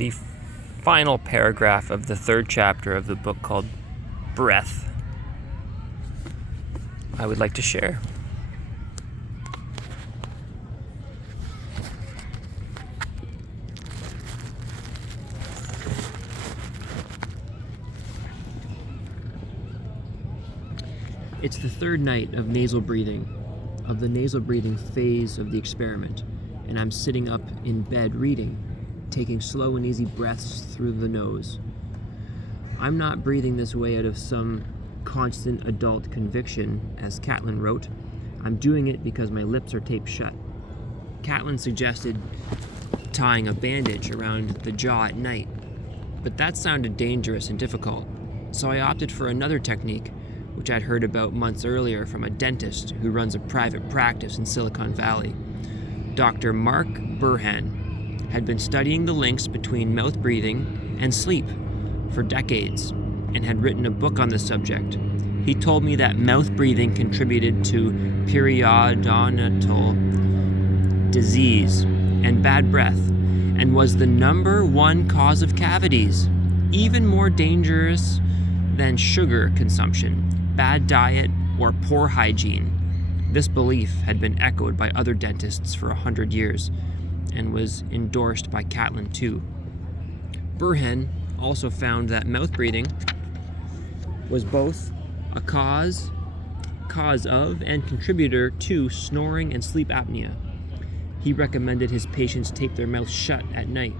the final paragraph of the third chapter of the book called Breath, I would like to share. It's the third night of nasal breathing, of the nasal breathing phase of the experiment, and I'm sitting up in bed reading, taking slow and easy breaths through the nose. I'm not breathing this way out of some constant adult conviction, as Catlin wrote. I'm doing it because my lips are taped shut. Catlin suggested tying a bandage around the jaw at night, but that sounded dangerous and difficult, so I opted for another technique, which I'd heard about months earlier from a dentist who runs a private practice in Silicon Valley. Dr. Mark Burhan had been studying the links between mouth breathing and sleep for decades and had written a book on the subject. He told me that mouth breathing contributed to periodontal disease and bad breath and was the number one cause of cavities, even more dangerous than sugar consumption, bad diet, or poor hygiene. This belief had been echoed by other dentists for 100 years and was endorsed by Catlin too. Burhan also found that mouth breathing was both a cause of and contributor to snoring and sleep apnea. He recommended his patients tape their mouths shut at night.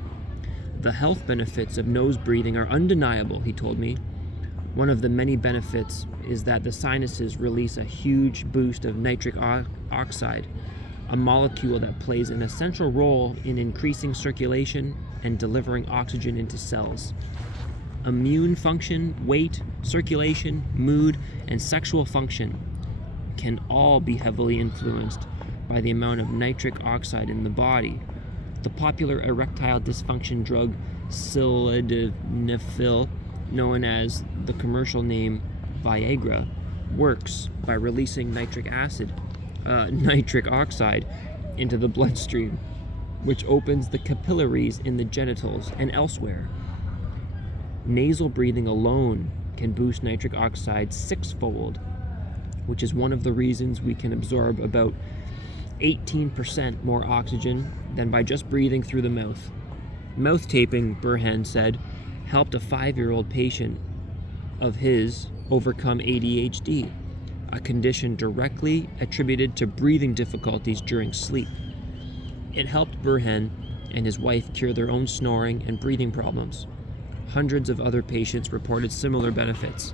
The health benefits of nose breathing are undeniable, he told me. One of the many benefits is that the sinuses release a huge boost of nitric oxide, a molecule that plays an essential role in increasing circulation and delivering oxygen into cells. Immune function, weight, circulation, mood, and sexual function can all be heavily influenced by the amount of nitric oxide in the body. The popular erectile dysfunction drug sildenafil, known as the commercial name Viagra, works by releasing nitric oxide into the bloodstream, which opens the capillaries in the genitals and elsewhere. Nasal breathing alone can boost nitric oxide 6-fold, which is one of the reasons we can absorb about 18% more oxygen than by just breathing through the mouth. Mouth taping, Burhan said, helped a 5-year-old patient of his overcome ADHD, a condition directly attributed to breathing difficulties during sleep. It helped Burhan and his wife cure their own snoring and breathing problems. Hundreds of other patients reported similar benefits.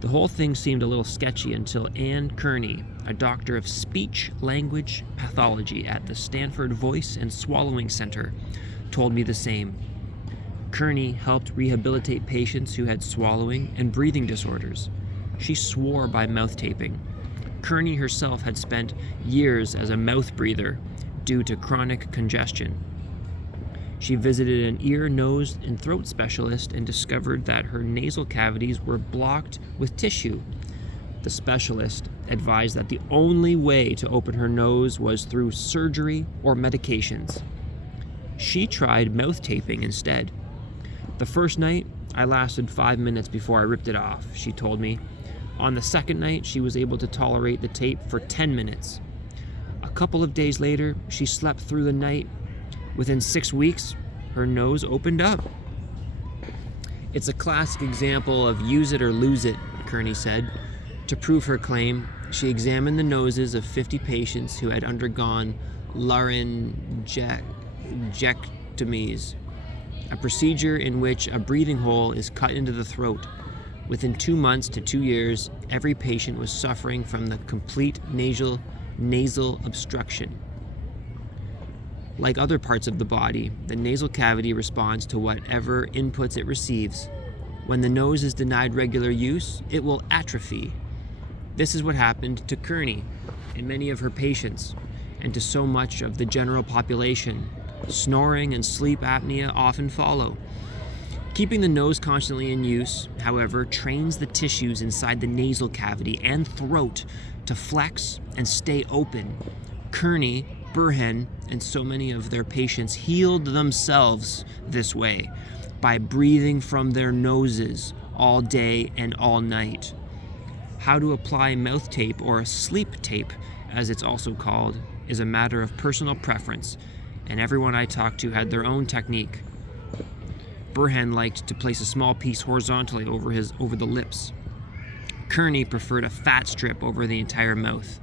The whole thing seemed a little sketchy until Ann Kearney, a doctor of speech-language pathology at the Stanford Voice and Swallowing Center, told me the same. Kearney helped rehabilitate patients who had swallowing and breathing disorders. She swore by mouth taping. Kearney herself had spent years as a mouth breather due to chronic congestion. She visited an ear, nose, and throat specialist and discovered that her nasal cavities were blocked with tissue. The specialist advised that the only way to open her nose was through surgery or medications. She tried mouth taping instead. The first night, I lasted 5 minutes before I ripped it off, she told me. On the second night, she was able to tolerate the tape for 10 minutes. A couple of days later, she slept through the night. Within 6 weeks, her nose opened up. It's a classic example of use it or lose it, Kearney said. To prove her claim, she examined the noses of 50 patients who had undergone laryngectomies, a procedure in which a breathing hole is cut into the throat. Within 2 months to 2 years, every patient was suffering from the complete nasal obstruction. Like other parts of the body, the nasal cavity responds to whatever inputs it receives. When the nose is denied regular use, it will atrophy. This is what happened to Kearney and many of her patients, and to so much of the general population. Snoring and sleep apnea often follow. Keeping the nose constantly in use, however, trains the tissues inside the nasal cavity and throat to flex and stay open. Kearney Burhen and so many of their patients healed themselves this way, by breathing from their noses all day and all night. How to apply mouth tape, or sleep tape as it's also called, is a matter of personal preference, and everyone I talked to had their own technique. Burhen liked to place a small piece horizontally over the lips. Kearney preferred a fat strip over the entire mouth.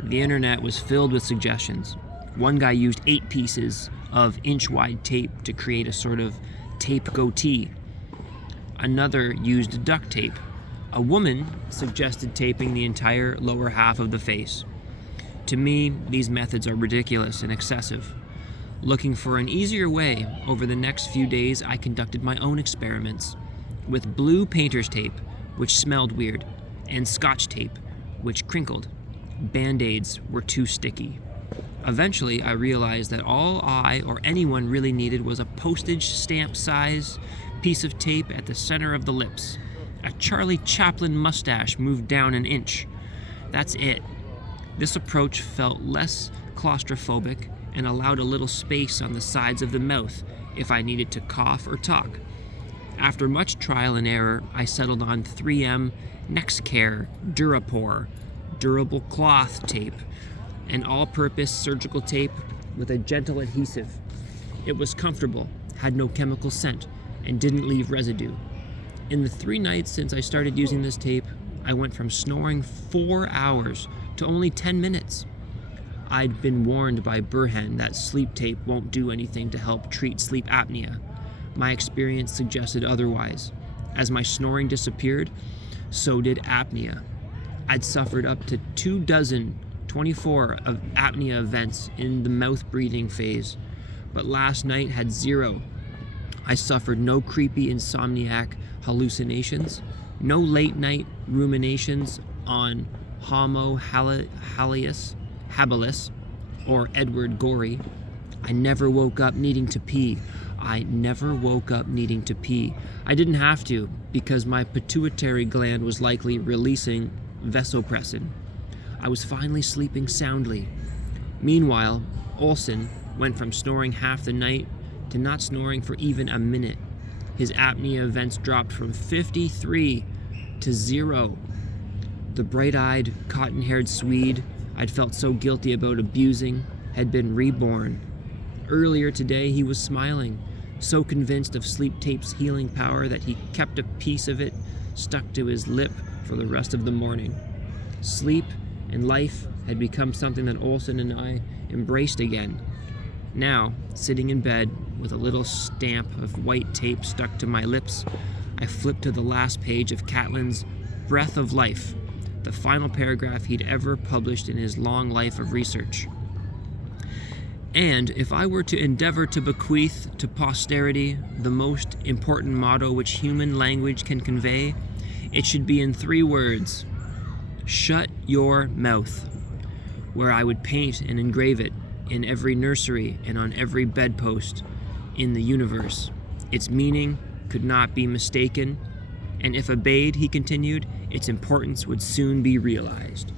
The internet was filled with suggestions. One guy used 8 pieces of inch-wide tape to create a sort of tape goatee. Another used duct tape. A woman suggested taping the entire lower half of the face. To me, these methods are ridiculous and excessive. Looking for an easier way, over the next few days I conducted my own experiments with blue painter's tape, which smelled weird, and Scotch tape, which crinkled. Band-aids were too sticky. Eventually, I realized that all I or anyone really needed was a postage stamp size piece of tape at the center of the lips. A Charlie Chaplin mustache moved down an inch. That's it. This approach felt less claustrophobic and allowed a little space on the sides of the mouth if I needed to cough or talk. After much trial and error, I settled on 3M Nexcare Durapore durable cloth tape, an all-purpose surgical tape with a gentle adhesive. It was comfortable, had no chemical scent, and didn't leave residue. In the 3 nights since I started using this tape, I went from snoring 4 hours to only 10 minutes. I'd been warned by Burhen that sleep tape won't do anything to help treat sleep apnea. My experience suggested otherwise. As my snoring disappeared, so did apnea. I'd suffered up to 24 of apnea events in the mouth breathing phase, but last night had 0. I suffered no creepy insomniac hallucinations, no late night ruminations on Homo habilis or Edward Gorey. I never woke up needing to pee. I didn't have to, because my pituitary gland was likely releasing vasopressin. I was finally sleeping soundly. Meanwhile, Olson went from snoring half the night to not snoring for even a minute. His apnea events dropped from 53 to 0. The bright-eyed, cotton-haired Swede I'd felt so guilty about abusing had been reborn. Earlier today, he was smiling, so convinced of sleep tape's healing power that he kept a piece of it stuck to his lip for the rest of the morning. Sleep and life had become something that Olson and I embraced again. Now, sitting in bed with a little stamp of white tape stuck to my lips, I flipped to the last page of Catlin's Breath of Life, the final paragraph he'd ever published in his long life of research. And if I were to endeavor to bequeath to posterity the most important motto which human language can convey, it should be in 3 words: shut your mouth, where I would paint and engrave it in every nursery and on every bedpost in the universe. Its meaning could not be mistaken, and if obeyed, he continued, its importance would soon be realized.